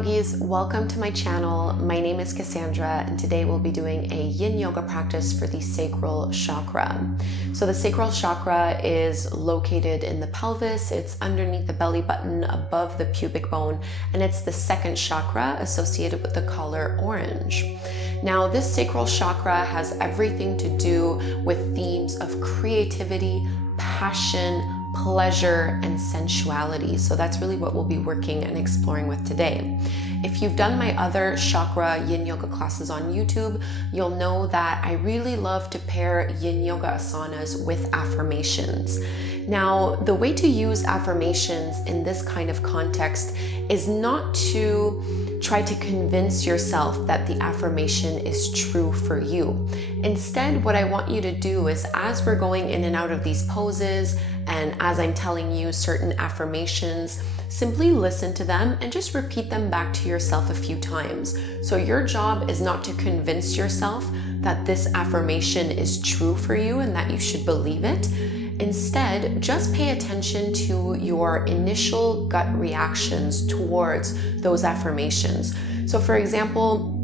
yogis, welcome to my channel. My name is Kassandra, and today we'll be doing a Yin Yoga practice for the sacral chakra. So the sacral chakra is located in the pelvis. It's underneath the belly button, above the pubic bone, and it's the second chakra associated with the color orange. Now, this sacral chakra has everything to do with themes of creativity, passion, pleasure, and sensuality. So that's really what we'll be working and exploring with today. If you've done my other chakra Yin Yoga classes on YouTube, you'll know that I really love to pair Yin Yoga asanas with affirmations. Now, the way to use affirmations in this kind of context is not to try to convince yourself that the affirmation is true for you. Instead, what I want you to do is, as we're going in and out of these poses, and as I'm telling you certain affirmations, simply listen to them and just repeat them back to yourself a few times. So your job is not to convince yourself that this affirmation is true for you and that you should believe it. Instead, just pay attention to your initial gut reactions towards those affirmations. So for example,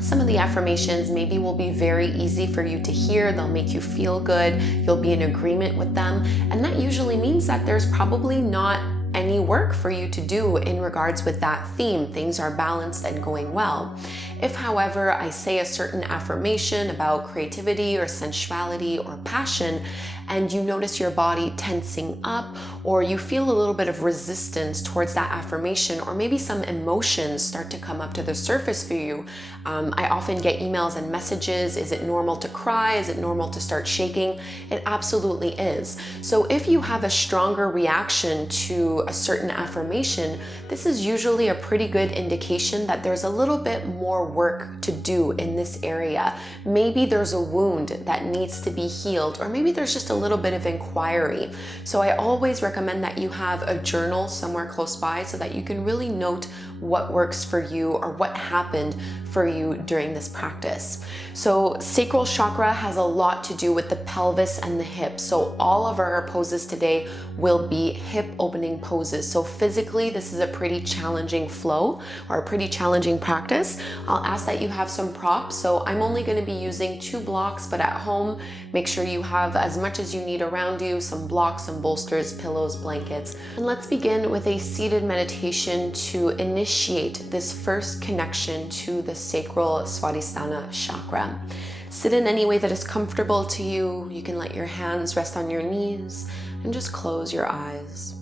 some of the affirmations maybe will be very easy for you to hear. They'll make you feel good. You'll be in agreement with them. And that usually means that there's probably not any work for you to do in regards with that theme. Things are balanced and going well. If, however, I say a certain affirmation about creativity or sensuality or passion, and you notice your body tensing up, or you feel a little bit of resistance towards that affirmation, or maybe some emotions start to come up to the surface for you. I often get emails and messages. Is it normal to cry? Is it normal to start shaking? It absolutely is. So if you have a stronger reaction to a certain affirmation, this is usually a pretty good indication that there's a little bit more work to do in this area. Maybe there's a wound that needs to be healed, or maybe there's just a little bit of inquiry. So I always recommend that you have a journal somewhere close by so that you can really note what works for you or what happened for you during this practice. So sacral chakra has a lot to do with the pelvis and the hips. So all of our poses today will be hip opening poses. So physically, this is a pretty challenging flow or a pretty challenging practice. I'll ask that you have some props. So I'm only going to be using 2 blocks, but at home, make sure you have as much as you need around you, some blocks, some bolsters, pillows, blankets. And let's begin with a seated meditation to initiate this first connection to the sacral svadhisthana chakra. Sit in any way that is comfortable to you. You can let your hands rest on your knees and just close your eyes.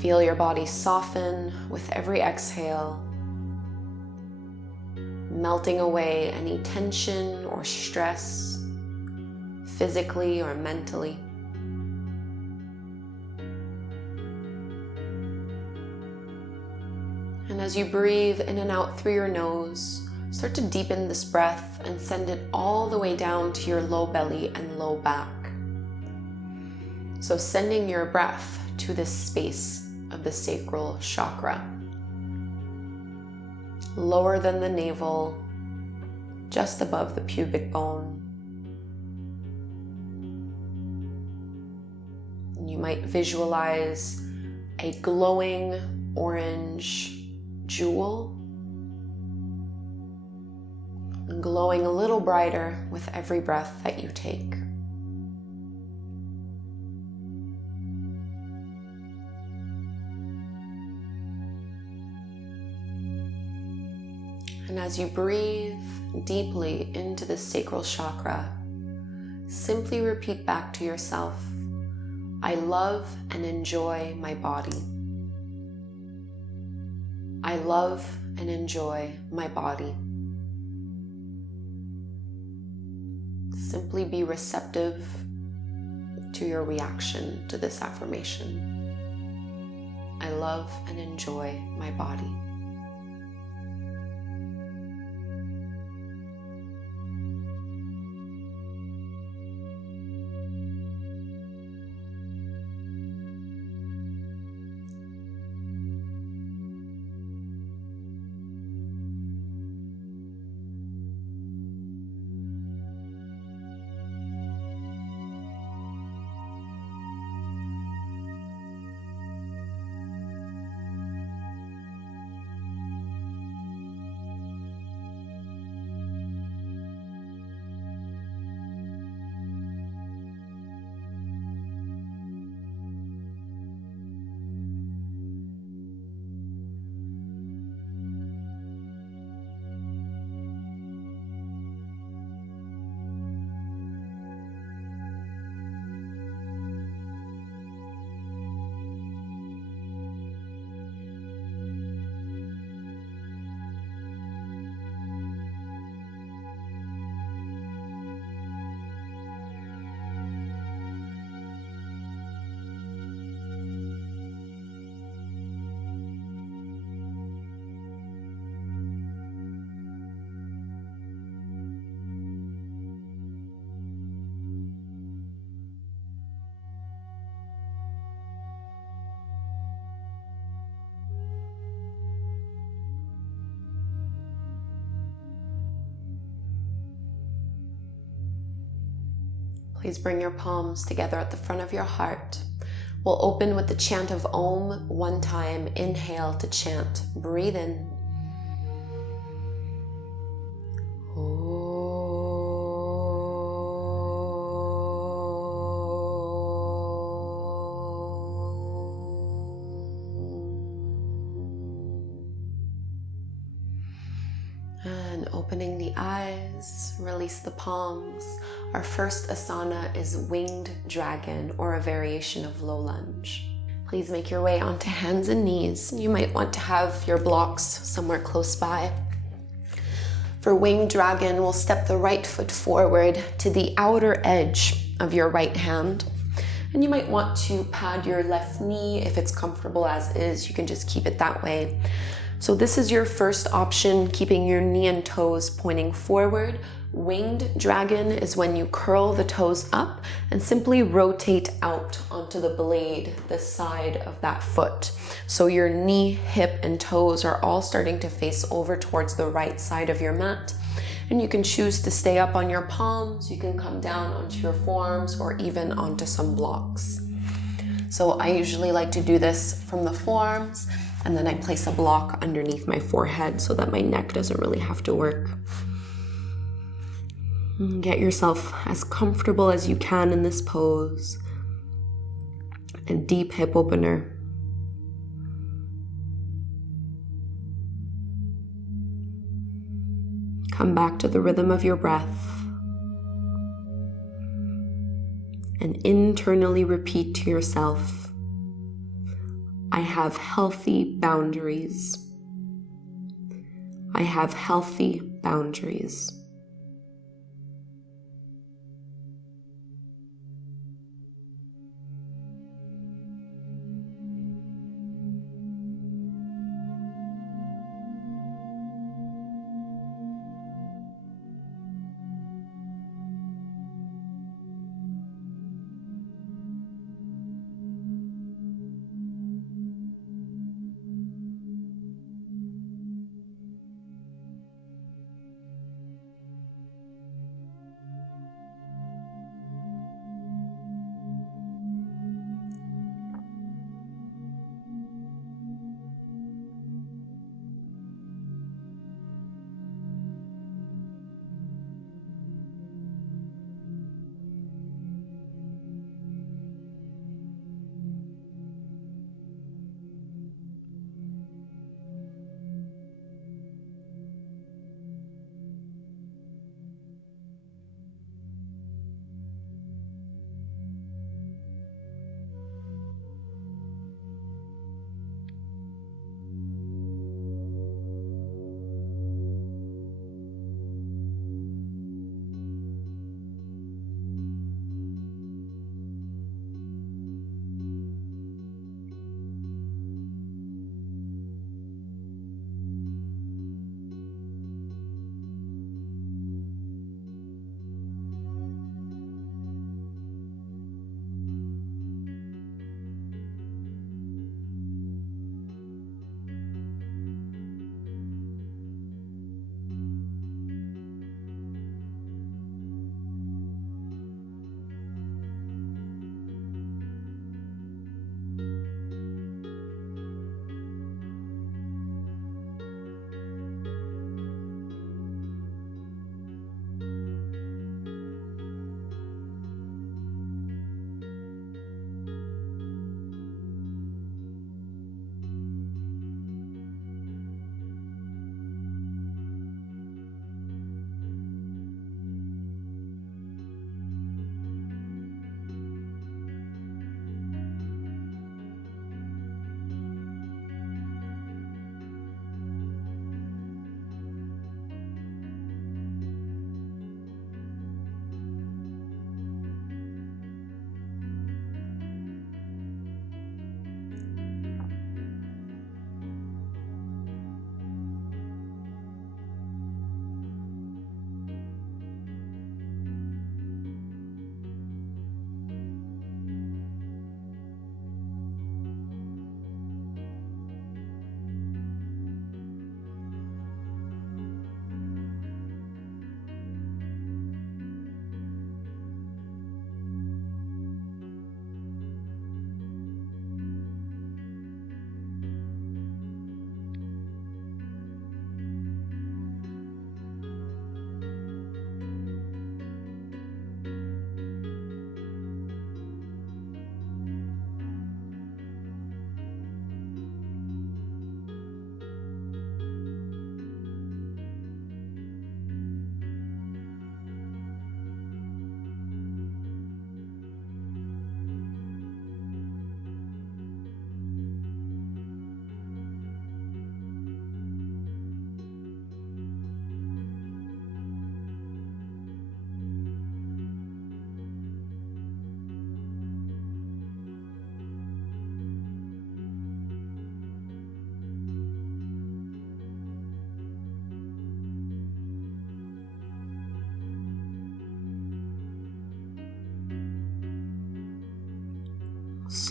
Feel your body soften with every exhale, melting away any tension or stress, physically or mentally. And as you breathe in and out through your nose, start to deepen this breath and send it all the way down to your low belly and low back. So sending your breath to this space of the sacral chakra. Lower than the navel, just above the pubic bone. You might visualize a glowing orange jewel, glowing a little brighter with every breath that you take. And as you breathe deeply into the sacral chakra, simply repeat back to yourself, I love and enjoy my body. I love and enjoy my body. Simply be receptive to your reaction to this affirmation. I love and enjoy my body. Please bring your palms together at the front of your heart. We'll open with the chant of Om one time. Inhale to chant. Breathe in. And opening the eyes, release the palms. Our first asana is winged dragon, or a variation of low lunge. Please make your way onto hands and knees. You might want to have your blocks somewhere close by. For winged dragon, we'll step the right foot forward to the outer edge of your right hand. And you might want to pad your left knee if it's comfortable as is. You can just keep it that way. So this is your first option, keeping your knee and toes pointing forward. Winged dragon is when you curl the toes up and simply rotate out onto the blade, the side of that foot. So your knee, hip, and toes are all starting to face over towards the right side of your mat. And you can choose to stay up on your palms, you can come down onto your forearms, or even onto some blocks. So I usually like to do this from the forearms, and then I place a block underneath my forehead so that my neck doesn't really have to work. Get yourself as comfortable as you can in this pose. A deep hip opener. Come back to the rhythm of your breath. And internally repeat to yourself, I have healthy boundaries. I have healthy boundaries.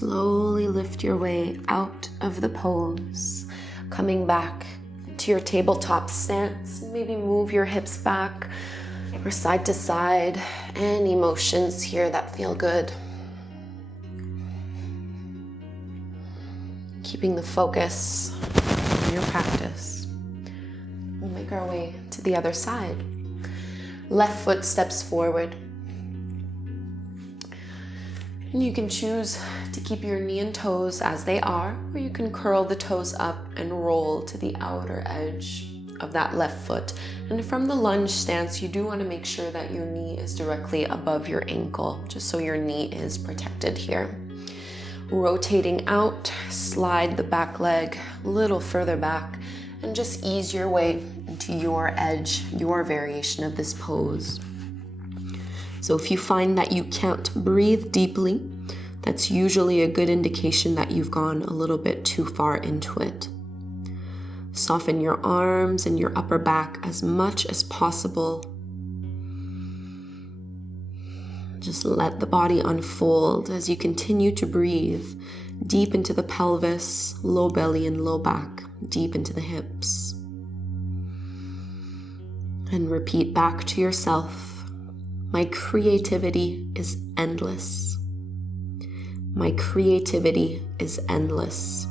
slowly lift your way out of the pose, coming back to your tabletop stance. Maybe move your hips back or side to side. Any motions here that feel good. Keeping the focus on your practice. We'll make our way to the other side. Left foot steps forward. And you can choose to keep your knee and toes as they are, or you can curl the toes up and roll to the outer edge of that left foot. And from the lunge stance, you do want to make sure that your knee is directly above your ankle, just so your knee is protected here. Rotating out, slide the back leg a little further back, and just ease your way into your edge, your variation of this pose. So if you find that you can't breathe deeply, that's usually a good indication that you've gone a little bit too far into it. Soften your arms and your upper back as much as possible. Just let the body unfold as you continue to breathe deep into the pelvis, low belly and low back, deep into the hips. And repeat back to yourself, my creativity is endless. My creativity is endless.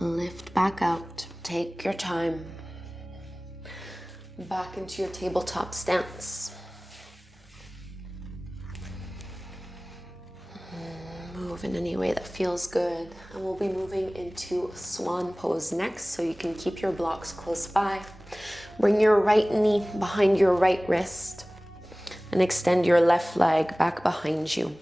Lift back out. Take your time. Back into your tabletop stance. Move in any way that feels good. And we'll be moving into swan pose next, so you can keep your blocks close by. Bring your right knee behind your right wrist and extend your left leg back behind you.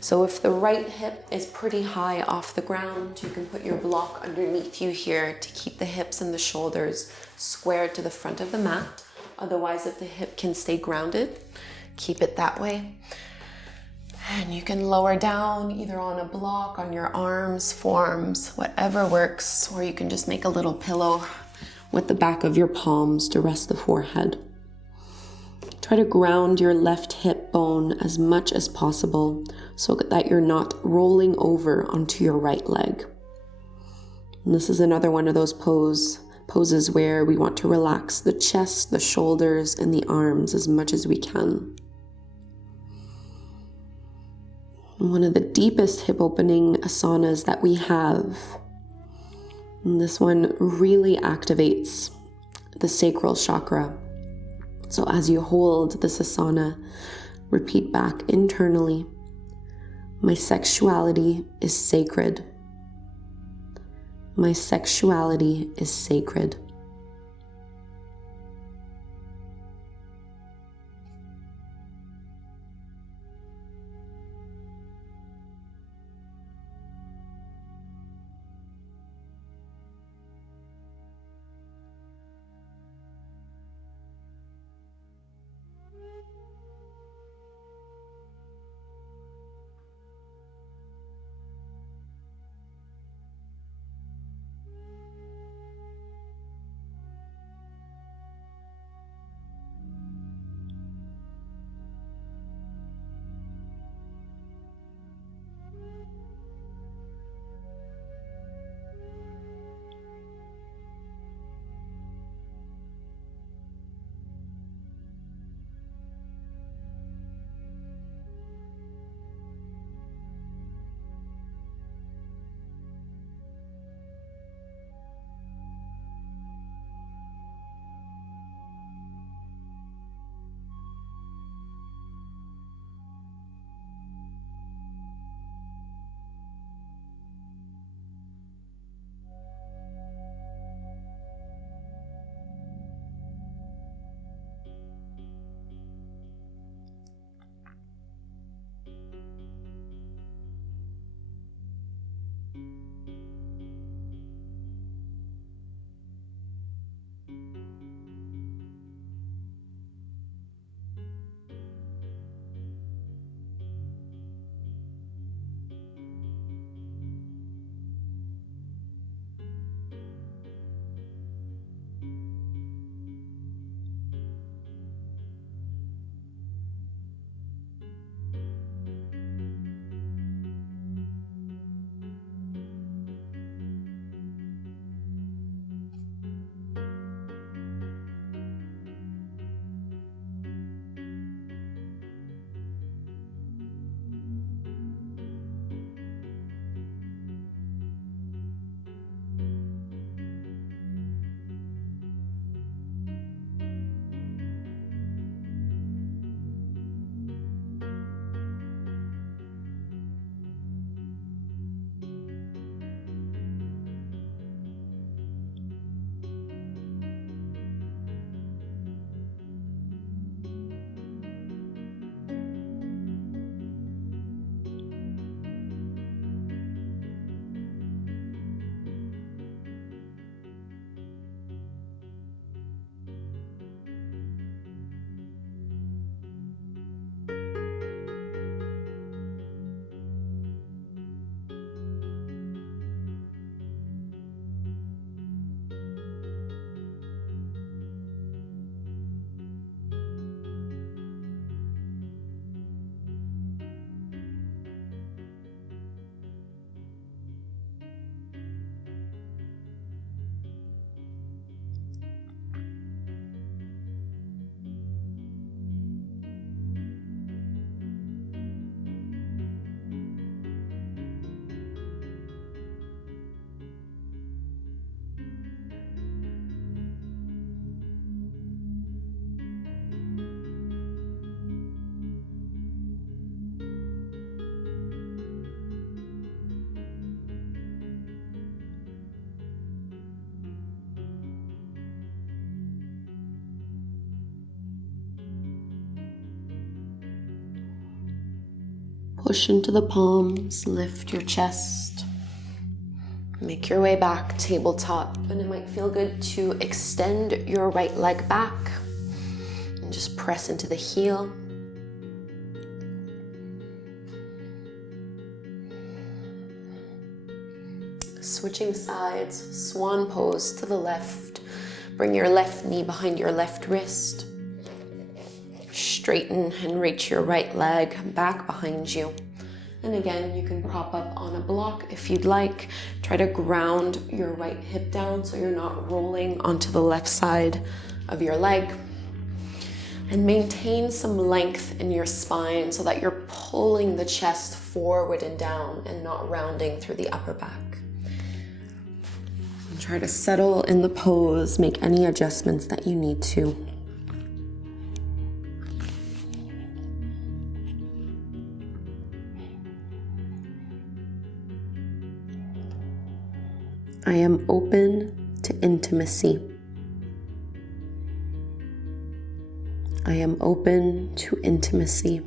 So if the right hip is pretty high off the ground, you can put your block underneath you here to keep the hips and the shoulders squared to the front of the mat. Otherwise, if the hip can stay grounded, keep it that way. And you can lower down either on a block, on your arms, forearms, whatever works, or you can just make a little pillow with the back of your palms to rest the forehead. Try to ground your left hip bone as much as possible so that you're not rolling over onto your right leg. And this is another one of those poses where we want to relax the chest, the shoulders, and the arms as much as we can. One of the deepest hip opening asanas that we have. And this one really activates the sacral chakra. So as you hold this asana, repeat back internally, my sexuality is sacred. My sexuality is sacred. push into the palms, lift your chest. Make your way back, tabletop. And it might feel good to extend your right leg back and just press into the heel. Switching sides, swan pose to the left. Bring your left knee behind your left wrist. Straighten and reach your right leg back behind you. And again, you can prop up on a block if you'd like. Try to ground your right hip down so you're not rolling onto the left side of your leg. And maintain some length in your spine so that you're pulling the chest forward and down and not rounding through the upper back. And try to settle in the pose, make any adjustments that you need to. I am open to intimacy. I am open to intimacy.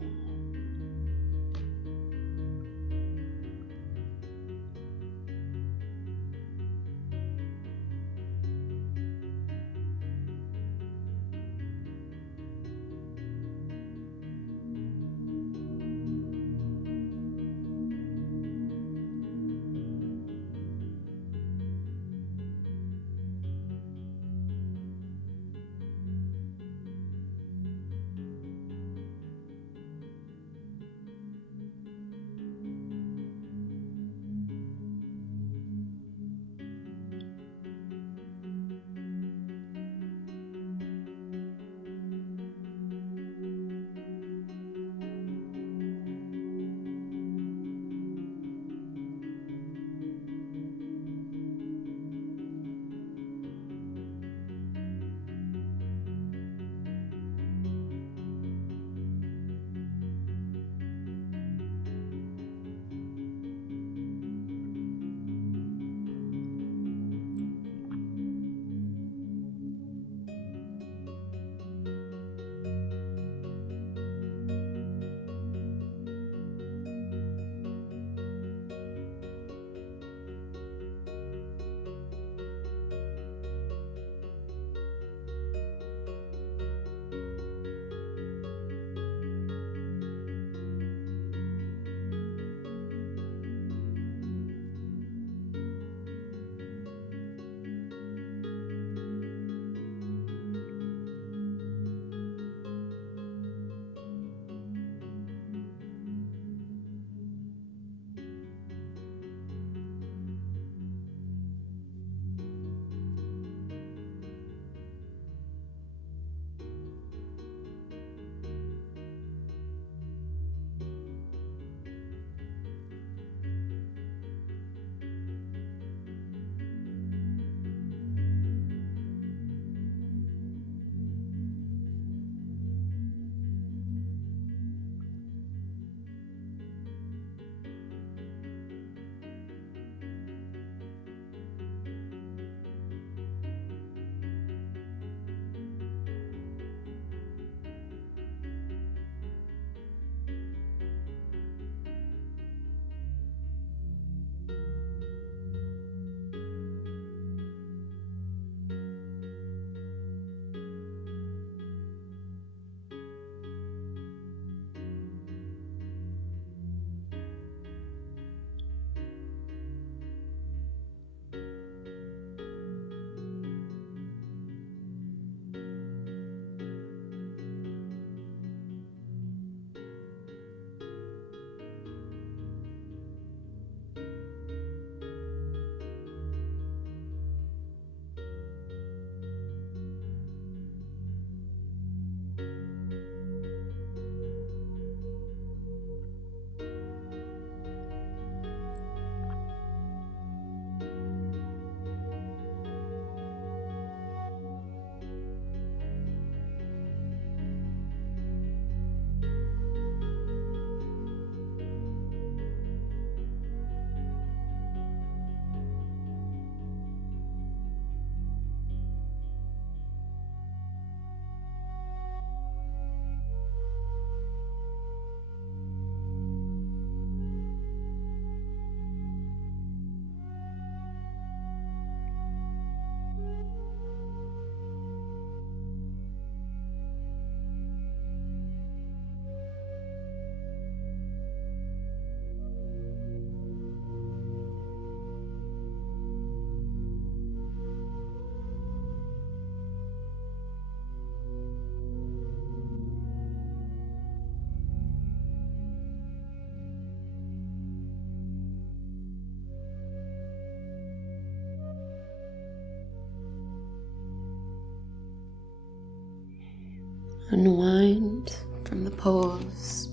unwind from the pose.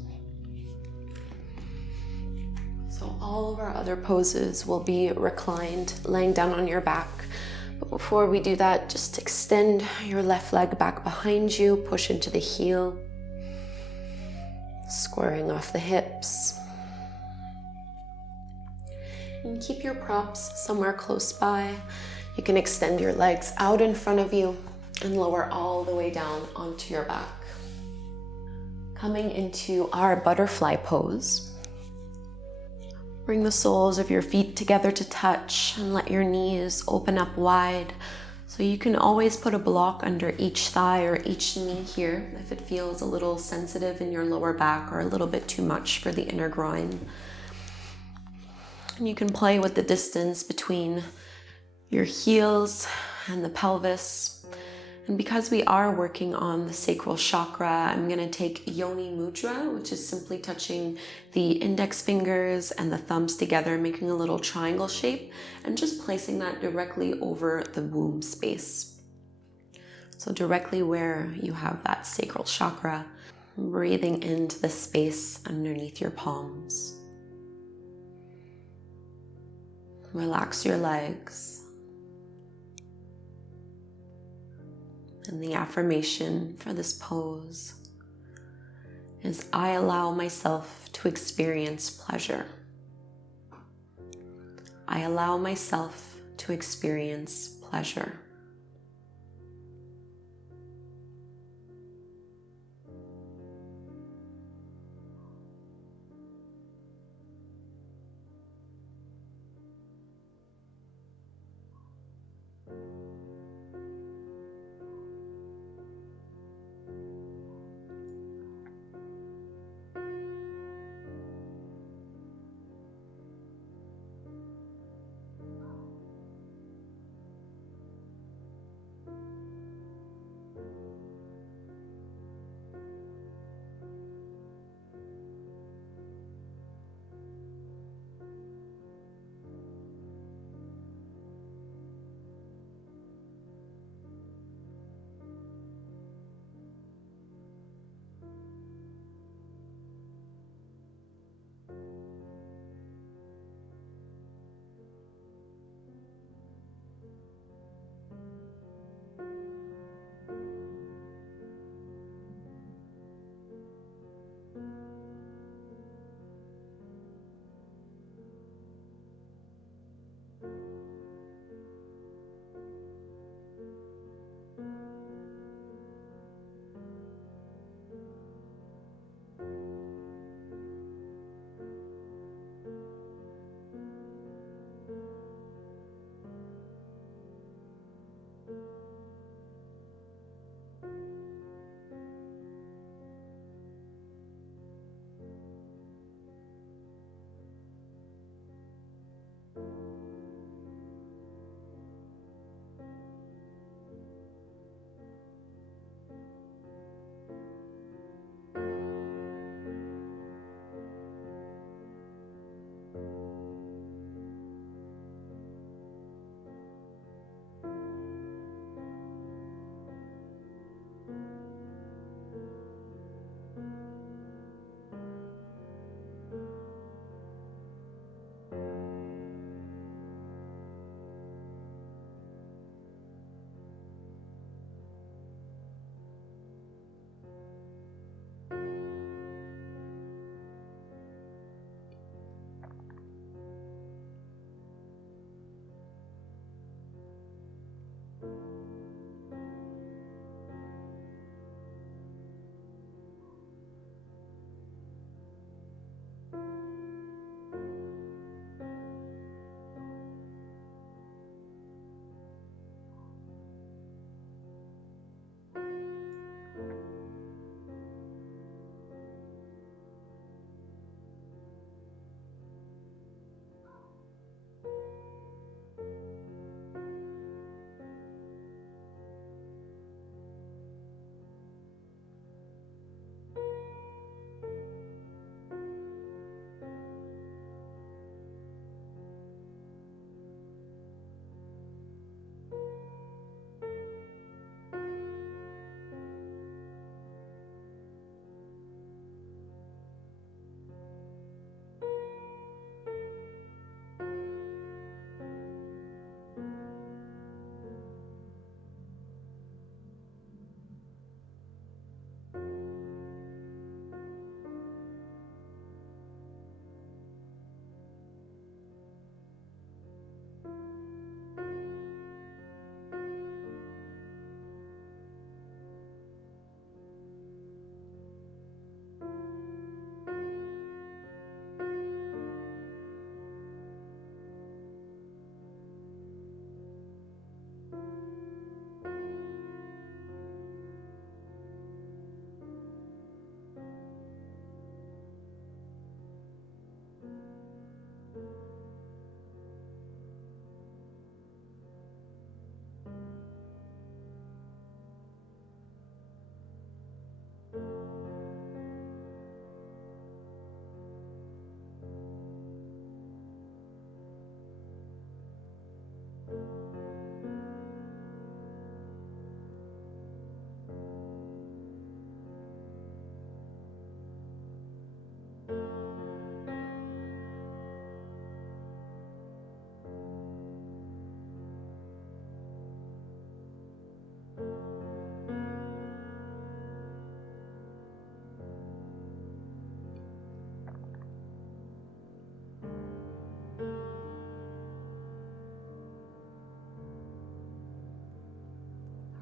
So all of our other poses will be reclined, laying down on your back. But before we do that, just extend your left leg back behind you, push into the heel, squaring off the hips. And keep your props somewhere close by. You can extend your legs out in front of you and lower all the way down onto your back. Coming into our butterfly pose. Bring the soles of your feet together to touch and let your knees open up wide. So you can always put a block under each thigh or each knee here if it feels a little sensitive in your lower back or a little bit too much for the inner groin. And you can play with the distance between your heels and the pelvis. And because we are working on the sacral chakra, I'm going to take Yoni Mudra, which is simply touching the index fingers and the thumbs together, making a little triangle shape, and just placing that directly over the womb space. So directly where you have that sacral chakra, breathing into the space underneath your palms. Relax your legs. And the affirmation for this pose is, I allow myself to experience pleasure. I allow myself to experience pleasure.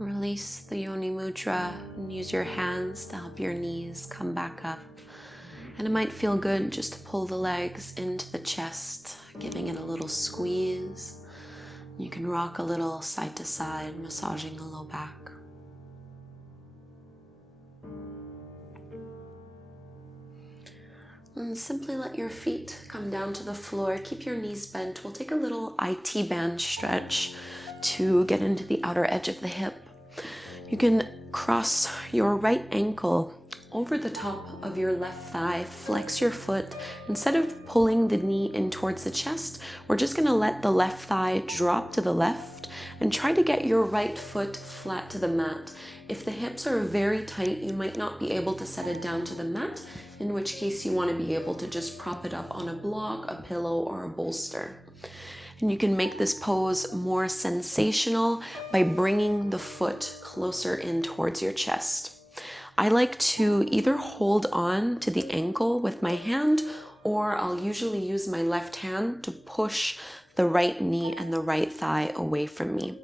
Release the Yoni Mudra and use your hands to help your knees come back up. And it might feel good just to pull the legs into the chest, giving it a little squeeze. You can rock a little side to side, massaging the low back. And simply let your feet come down to the floor. Keep your knees bent. We'll take a little IT band stretch to get into the outer edge of the hip. You can cross your right ankle over the top of your left thigh. Flex your foot. Instead of pulling the knee in towards the chest, we're just going to let the left thigh drop to the left and try to get your right foot flat to the mat. If the hips are very tight, you might not be able to set it down to the mat, in which case you want to be able to just prop it up on a block, a pillow, or a bolster. And you can make this pose more sensational by bringing the foot closer in towards your chest. I like to either hold on to the ankle with my hand, or I'll usually use my left hand to push the right knee and the right thigh away from me.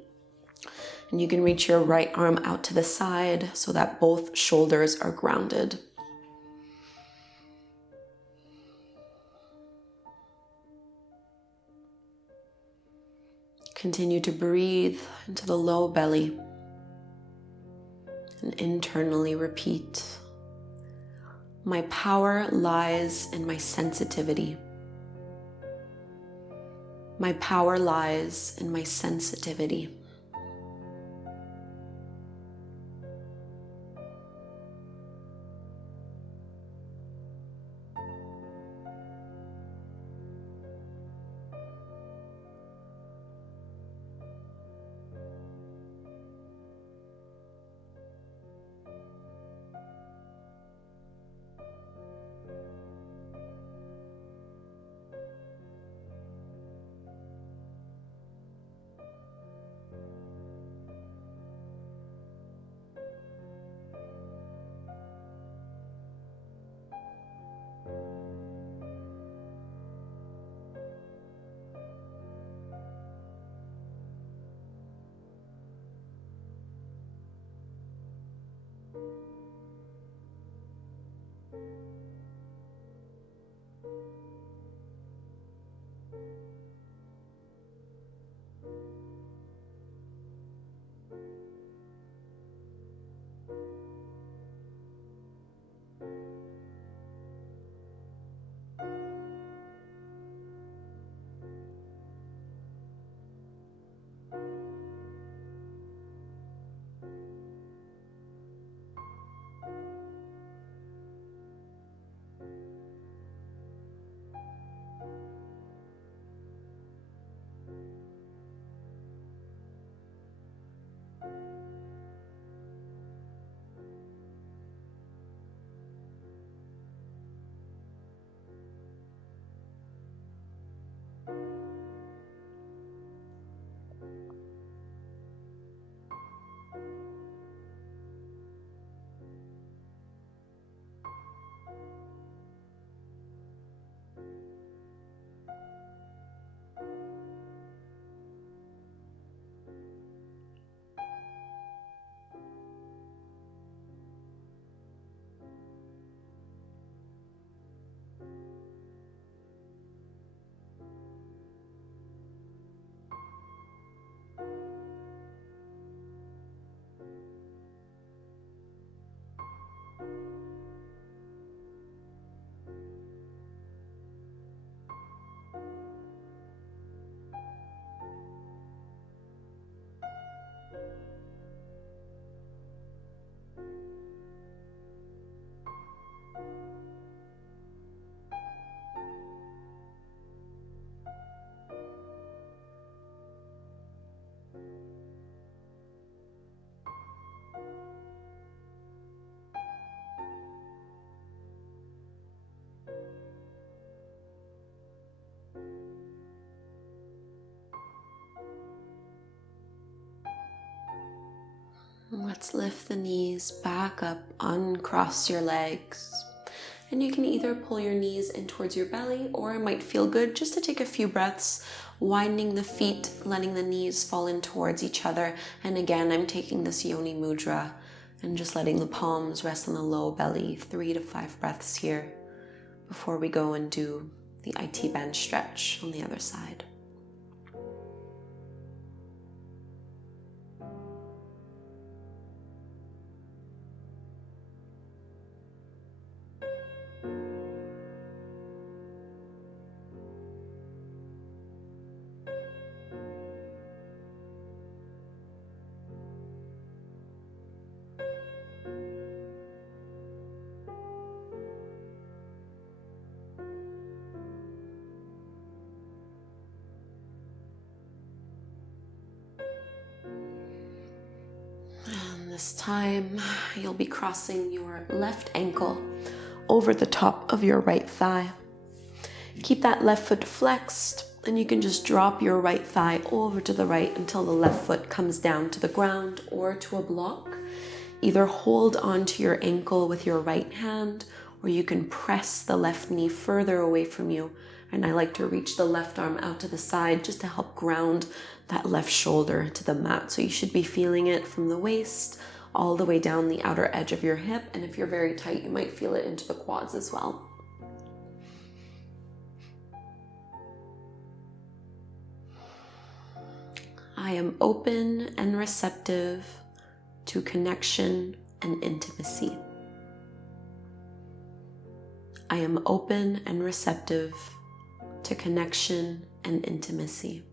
And you can reach your right arm out to the side so that both shoulders are grounded. Continue to breathe into the low belly and internally repeat, my power lies in my sensitivity. My power lies in my sensitivity. Let's lift the knees back up, uncross your legs. And you can either pull your knees in towards your belly, or it might feel good just to take a few breaths, widening the feet, letting the knees fall in towards each other. And again, I'm taking this yoni mudra and just letting the palms rest on the low belly. 3 to 5 breaths here before we go and do the IT band stretch on the other side. This time, you'll be crossing your left ankle over the top of your right thigh. Keep that left foot flexed, and you can just drop your right thigh over to the right until the left foot comes down to the ground or to a block. Either hold onto your ankle with your right hand, or you can press the left knee further away from you. And I like to reach the left arm out to the side just to help ground that left shoulder to the mat. So you should be feeling it from the waist all the way down the outer edge of your hip. And if you're very tight, you might feel it into the quads as well. I am open and receptive to connection and intimacy. I am open and receptive to connection and intimacy.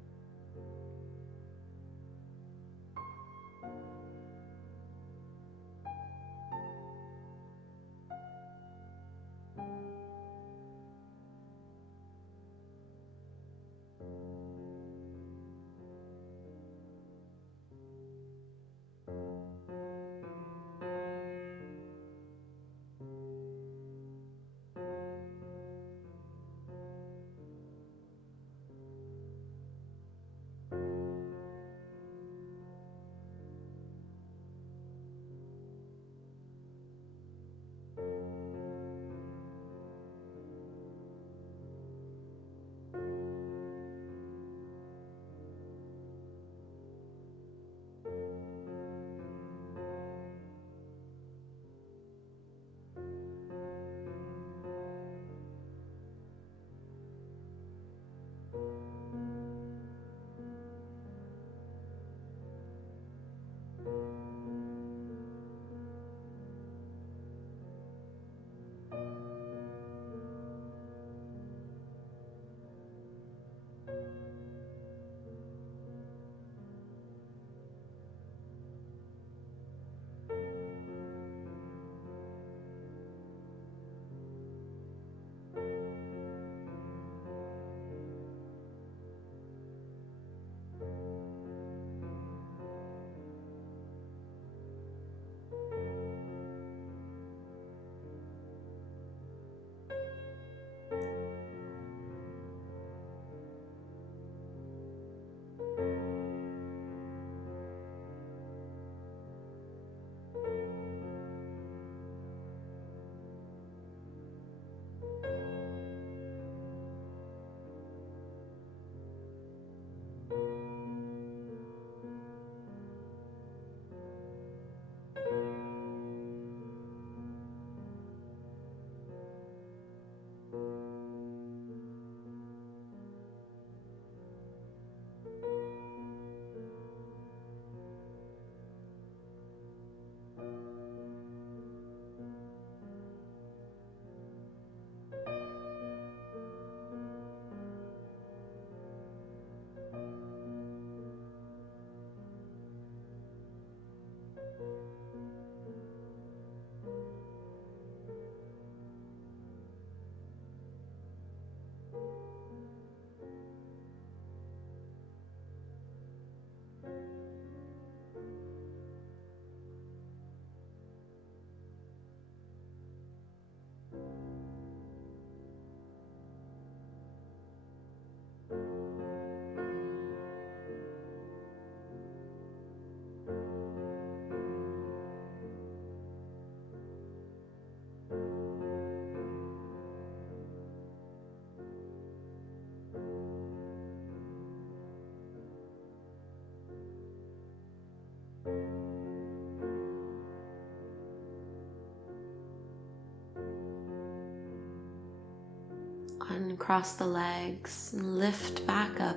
Uncross the legs and lift back up.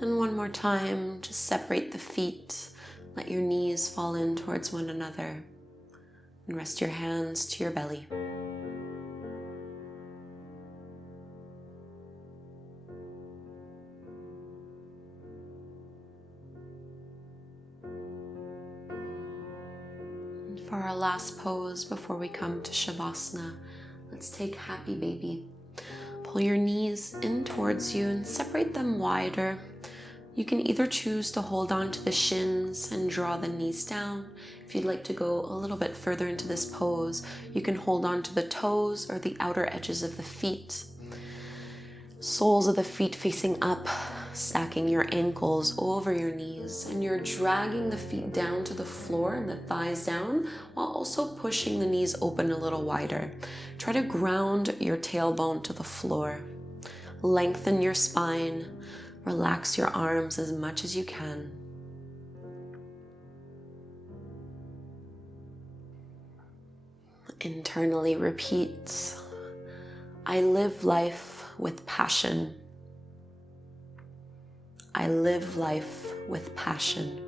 And one more time, just separate the feet. Let your knees fall in towards one another. And rest your hands to your belly. And for our last pose before we come to Shavasana, let's take Happy Baby. Pull your knees in towards you and separate them wider. You can either choose to hold on to the shins and draw the knees down. If you'd like to go a little bit further into this pose, you can hold on to the toes or the outer edges of the feet. Soles of the feet facing up, stacking your ankles over your knees, and you're dragging the feet down to the floor and the thighs down while also pushing the knees open a little wider. Try to ground your tailbone to the floor. Lengthen your spine. Relax your arms as much as you can. Internally repeat, I live life with passion. I live life with passion.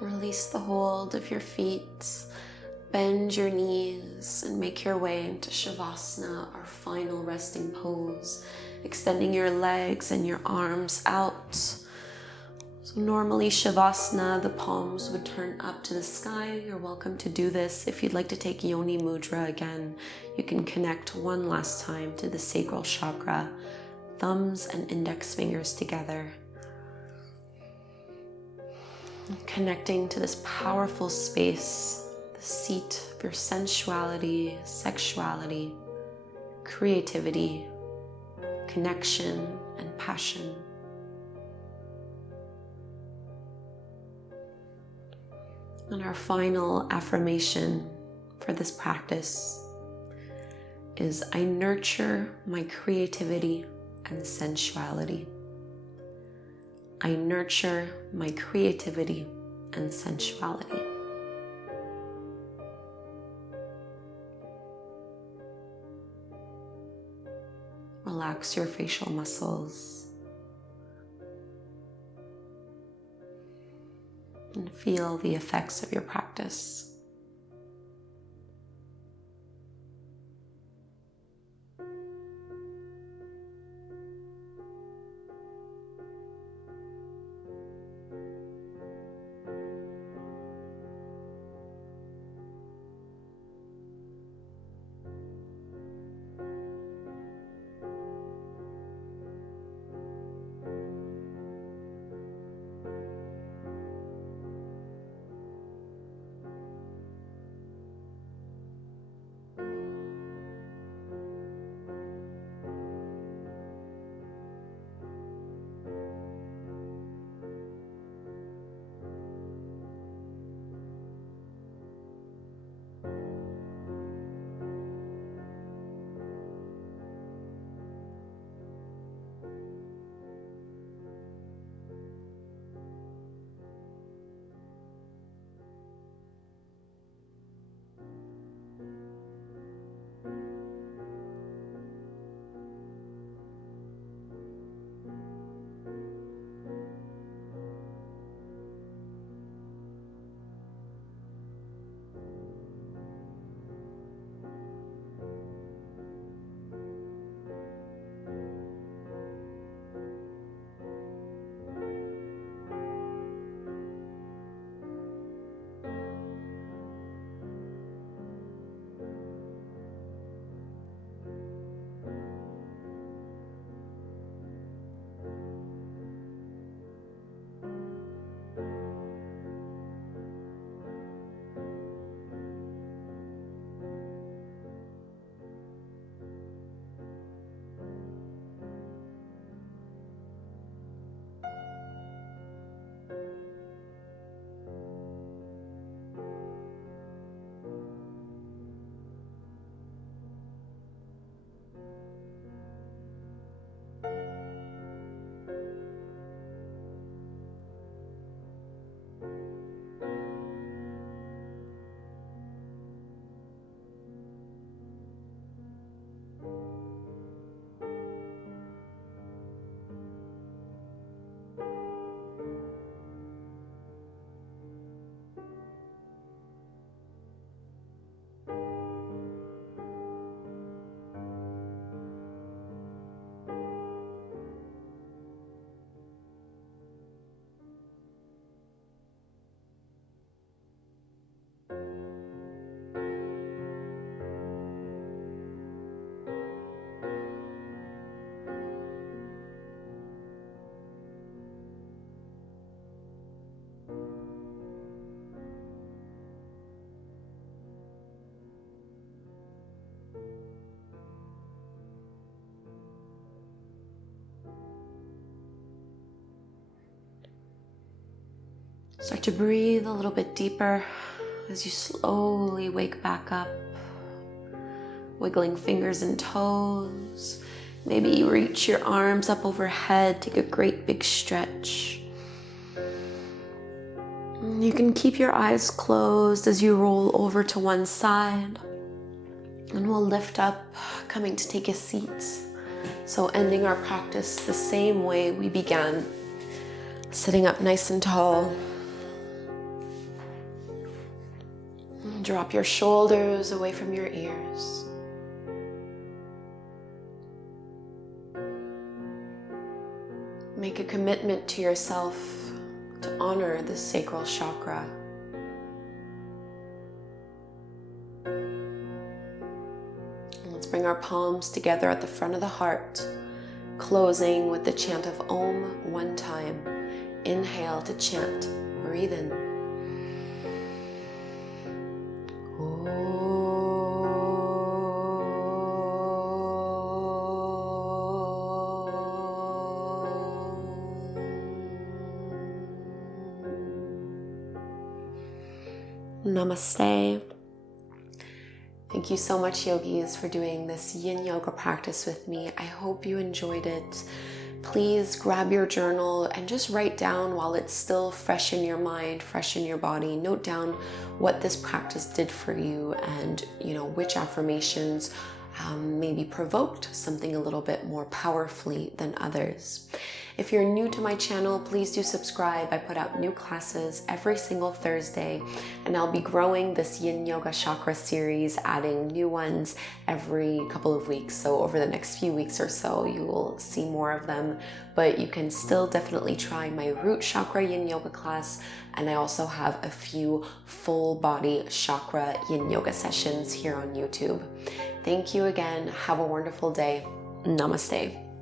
Release the hold of your feet. Bend your knees and make your way into Shavasana, our final resting pose, extending your legs and your arms out. So normally Shavasana, the palms would turn up to the sky. You're welcome to do this. If you'd like to take Yoni Mudra again, you can connect one last time to the sacral chakra, thumbs and index fingers together. Connecting to this powerful space, the seat of your sensuality, sexuality, creativity, connection, and passion. And our final affirmation for this practice is, I nurture my creativity and sensuality. I nurture my creativity and sensuality. Relax your facial muscles and feel the effects of your practice. Start to breathe a little bit deeper as you slowly wake back up, wiggling fingers and toes. Maybe you reach your arms up overhead, take a great big stretch. You can keep your eyes closed as you roll over to one side, and we'll lift up, coming to take a seat. So ending our practice the same way we began, sitting up nice and tall. Drop your shoulders away from your ears. Make a commitment to yourself to honor the sacral chakra. Let's bring our palms together at the front of the heart, closing with the chant of Om one time. Inhale to chant breathe in. Namaste. Thank you so much, yogis, for doing this yin yoga practice with me. I hope you enjoyed it. Please grab your journal and just write down while it's still fresh in your mind, fresh in your body. Note down what this practice did for you and, which affirmations maybe provoked something a little bit more powerfully than others. If you're new to my channel, please do subscribe. I put out new classes every single Thursday, and I'll be growing this Yin Yoga Chakra series, adding new ones every couple of weeks. So over the next few weeks or so, you will see more of them, but you can still definitely try my root chakra Yin Yoga class. And I also have a few full body chakra Yin Yoga sessions here on YouTube. Thank you again. Have a wonderful day. Namaste.